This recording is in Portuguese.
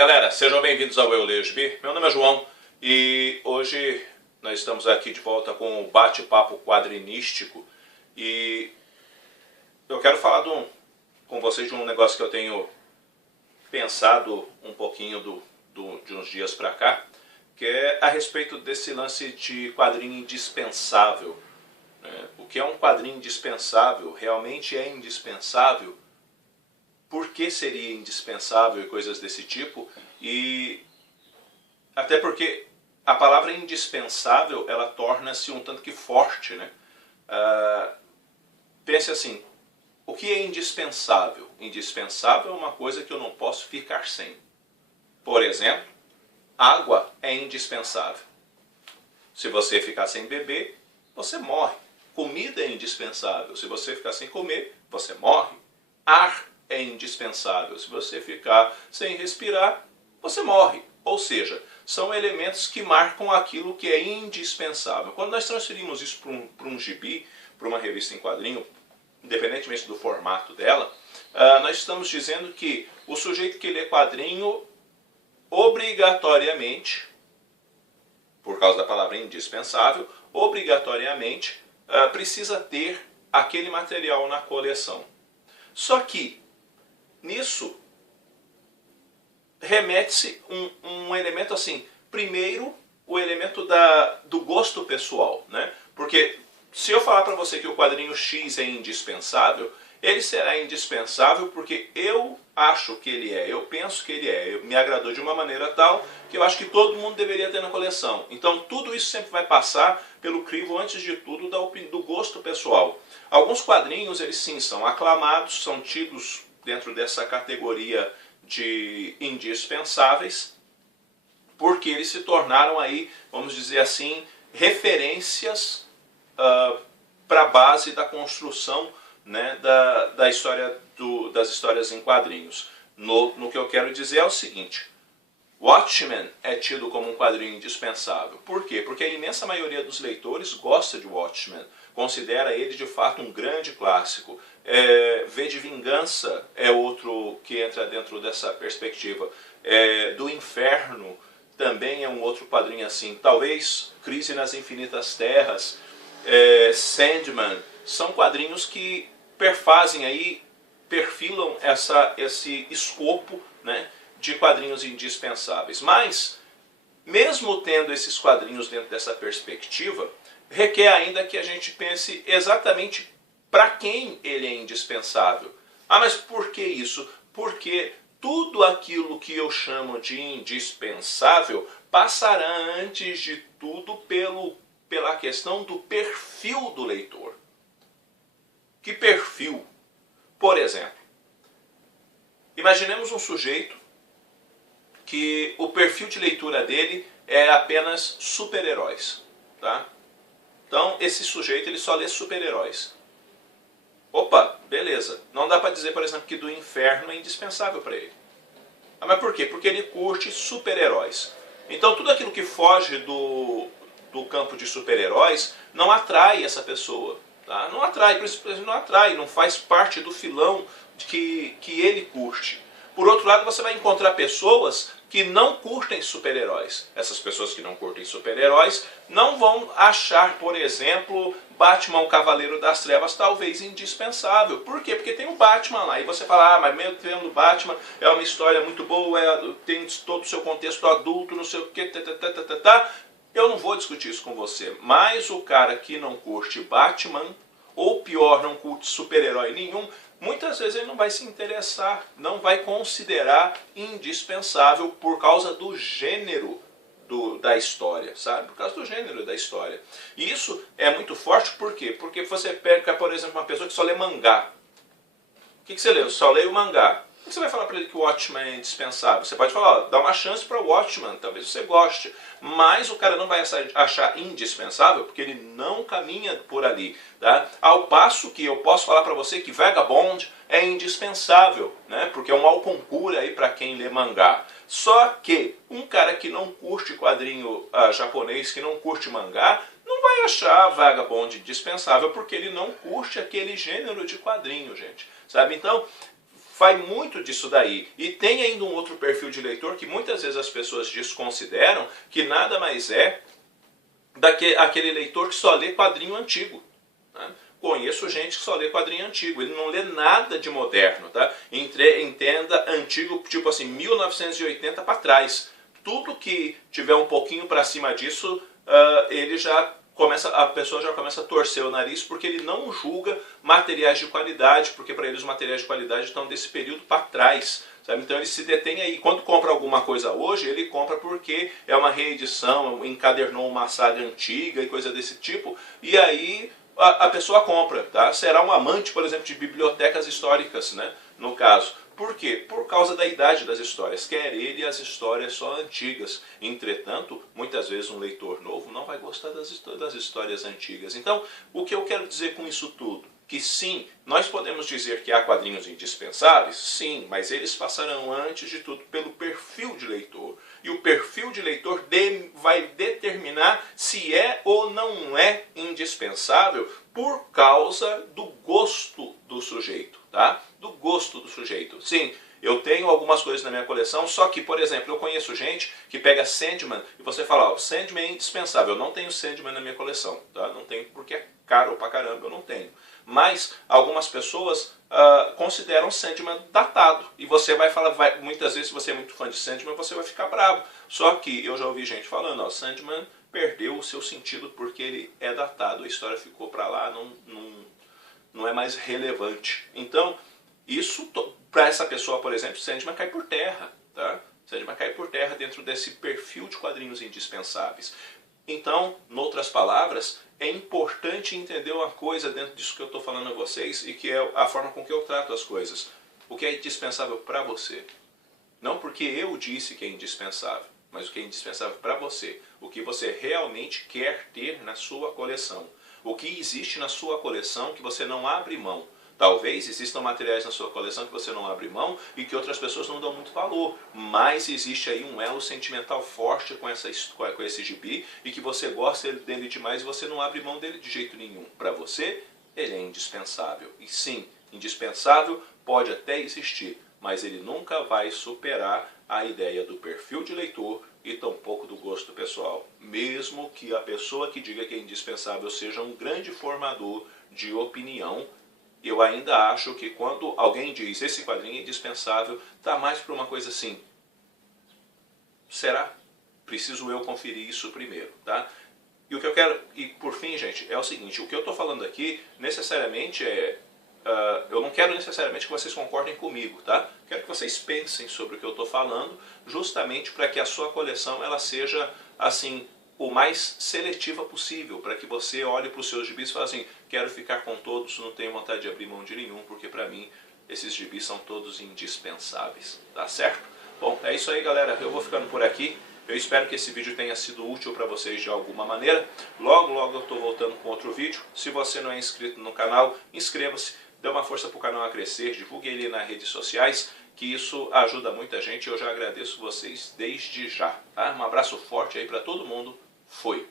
galera, sejam bem-vindos ao Eu Leio Gibi. Meu nome é João e hoje nós estamos aqui de volta com o bate-papo quadrinístico e eu quero falar com vocês de um negócio que eu tenho pensado um pouquinho de uns dias pra cá, que é a respeito desse lance de quadrinho indispensável. O que é um quadrinho indispensável? Realmente é indispensável? Por que seria indispensável e coisas desse tipo? E até porque a palavra indispensável, ela torna-se um tanto que forte, né? Pense assim, o que é indispensável? Indispensável é uma coisa que eu não posso ficar sem. Por exemplo, água é indispensável. Se você ficar sem beber, você morre. Comida é indispensável. Se você ficar sem comer, você morre. Ar é indispensável. Se você ficar sem respirar, você morre. Ou seja, são elementos que marcam aquilo que é indispensável. Quando nós transferimos isso para um gibi, para uma revista em quadrinho, independentemente do formato dela, nós estamos dizendo que o sujeito que lê quadrinho, obrigatoriamente, por causa da palavra indispensável, obrigatoriamente precisa ter aquele material na coleção. Só que nisso remete-se um elemento assim, primeiro o elemento do gosto pessoal, né? Porque se eu falar para você que o quadrinho X é indispensável, ele será indispensável porque eu acho que ele é, eu penso que ele é, me agradou de uma maneira tal que eu acho que todo mundo deveria ter na coleção. Então tudo isso sempre vai passar pelo crivo, antes de tudo, do gosto pessoal. Alguns quadrinhos, eles sim, são aclamados, são tidos dentro dessa categoria de indispensáveis, porque eles se tornaram aí, vamos dizer assim, referências para a base da construção, né, das histórias em quadrinhos. No que eu quero dizer é o seguinte: Watchmen é tido como um quadrinho indispensável. Por quê? Porque a imensa maioria dos leitores gosta de Watchmen, considera ele de fato um grande clássico. V de Vingança é outro que entra dentro dessa perspectiva. Do Inferno também é um outro quadrinho assim. Talvez Crise nas Infinitas Terras, Sandman, são quadrinhos que perfilam esse escopo, né, de quadrinhos indispensáveis. Mas, mesmo tendo esses quadrinhos dentro dessa perspectiva, requer ainda que a gente pense exatamente para quem ele é indispensável. Mas por que isso? Porque tudo aquilo que eu chamo de indispensável passará antes de tudo pela questão do perfil do leitor. Que perfil? Por exemplo, imaginemos um sujeito que o perfil de leitura dele é apenas super-heróis, tá? Então, esse sujeito ele só lê super-heróis. Opa, beleza. Não dá para dizer, por exemplo, que do Inferno é indispensável para ele. Mas por quê? Porque ele curte super-heróis. Então, tudo aquilo que foge do campo de super-heróis não atrai essa pessoa. Tá? Não atrai, por isso não atrai, não faz parte do filão que ele curte. Por outro lado, você vai encontrar pessoas que não curtem super-heróis. Essas pessoas que não curtem super-heróis não vão achar, por exemplo, Batman, o Cavaleiro das Trevas, talvez indispensável. Por quê? Porque tem o Batman lá. E você fala, mas mesmo tendo o Batman, é uma história muito boa, tem todo o seu contexto adulto, não sei o que, Eu não vou discutir isso com você. Mas o cara que não curte Batman, ou pior, não curte super-herói nenhum, muitas vezes ele não vai se interessar, não vai considerar indispensável por causa do gênero da história, sabe? Por causa do gênero da história. E isso é muito forte, por quê? Porque você pega, por exemplo, uma pessoa que só lê mangá. O que você lê? Eu só leio mangá. Por que você vai falar para ele que o Watchmen é indispensável? Você pode falar, dá uma chance para o Watchmen, talvez você goste. Mas o cara não vai achar indispensável porque ele não caminha por ali. Tá? Ao passo que eu posso falar para você que Vagabond é indispensável, né? Porque é um Alconcure aí para quem lê mangá. Só que um cara que não curte quadrinho japonês, que não curte mangá, não vai achar Vagabond indispensável porque ele não curte aquele gênero de quadrinho, gente. Sabe? Então, vai muito disso daí. E tem ainda um outro perfil de leitor que muitas vezes as pessoas desconsideram, que nada mais é aquele leitor que só lê quadrinho antigo. Né? Conheço gente que só lê quadrinho antigo, ele não lê nada de moderno, tá? Entenda antigo, tipo assim, 1980 para trás. Tudo que tiver um pouquinho para cima disso, a pessoa já começa a torcer o nariz, porque ele não julga materiais de qualidade, porque para ele os materiais de qualidade estão desse período para trás. Sabe? Então ele se detém aí. Quando compra alguma coisa hoje, ele compra porque é uma reedição, encadernou uma saga antiga e coisa desse tipo, e aí a pessoa compra. Tá? Será um amante, por exemplo, de bibliotecas históricas, né? No caso. Por quê? Por causa da idade das histórias. Quer ele as histórias só antigas. Entretanto, muitas vezes um leitor novo não vai gostar das histórias antigas. Então, o que eu quero dizer com isso tudo? Que sim, nós podemos dizer que há quadrinhos indispensáveis, sim, mas eles passarão antes de tudo pelo perfil de leitor. E o perfil de leitor vai determinar se é ou não é indispensável por causa do gosto do sujeito, tá? Do gosto do sujeito. Sim, eu tenho algumas coisas na minha coleção, só que, por exemplo, eu conheço gente que pega Sandman e você fala, ó, Sandman é indispensável. Eu não tenho Sandman na minha coleção, tá? Não tenho porque é caro pra caramba, eu não tenho. Mas algumas pessoas consideram Sandman datado. E você vai falar, muitas vezes, se você é muito fã de Sandman, você vai ficar bravo. Só que eu já ouvi gente falando, ó, Sandman perdeu o seu sentido porque ele é datado. A história ficou pra lá, não é mais relevante. Então, isso, para essa pessoa, por exemplo, Sandman cai por terra. Tá? Sandman cai por terra dentro desse perfil de quadrinhos indispensáveis. Então, em outras palavras, é importante entender uma coisa dentro disso que eu estou falando a vocês e que é a forma com que eu trato as coisas. O que é indispensável para você. Não porque eu disse que é indispensável, mas o que é indispensável para você. O que você realmente quer ter na sua coleção. O que existe na sua coleção que você não abre mão. Talvez existam materiais na sua coleção que você não abre mão e que outras pessoas não dão muito valor. Mas existe aí um elo sentimental forte com esse gibi e que você gosta dele demais e você não abre mão dele de jeito nenhum. Para você, ele é indispensável. E sim, indispensável pode até existir, mas ele nunca vai superar a ideia do perfil de leitor e tampouco do gosto pessoal. Mesmo que a pessoa que diga que é indispensável seja um grande formador de opinião, eu ainda acho que quando alguém diz esse quadrinho é indispensável, está mais para uma coisa assim. Será? Preciso eu conferir isso primeiro, tá? E o que eu quero, e por fim, gente, é o seguinte, o que eu estou falando aqui necessariamente eu não quero necessariamente que vocês concordem comigo, tá? Quero que vocês pensem sobre o que eu estou falando, justamente para que a sua coleção ela seja, assim, o mais seletiva possível, para que você olhe para os seus gibis e fale assim, quero ficar com todos, não tenho vontade de abrir mão de nenhum, porque para mim esses gibis são todos indispensáveis, tá certo? Bom, é isso aí, galera, eu vou ficando por aqui. Eu espero que esse vídeo tenha sido útil para vocês de alguma maneira. Logo, logo eu estou voltando com outro vídeo. Se você não é inscrito no canal, inscreva-se, dê uma força para o canal a crescer, divulgue ele nas redes sociais, que isso ajuda muita gente e eu já agradeço vocês desde já. Tá? Um abraço forte aí para todo mundo. Fui!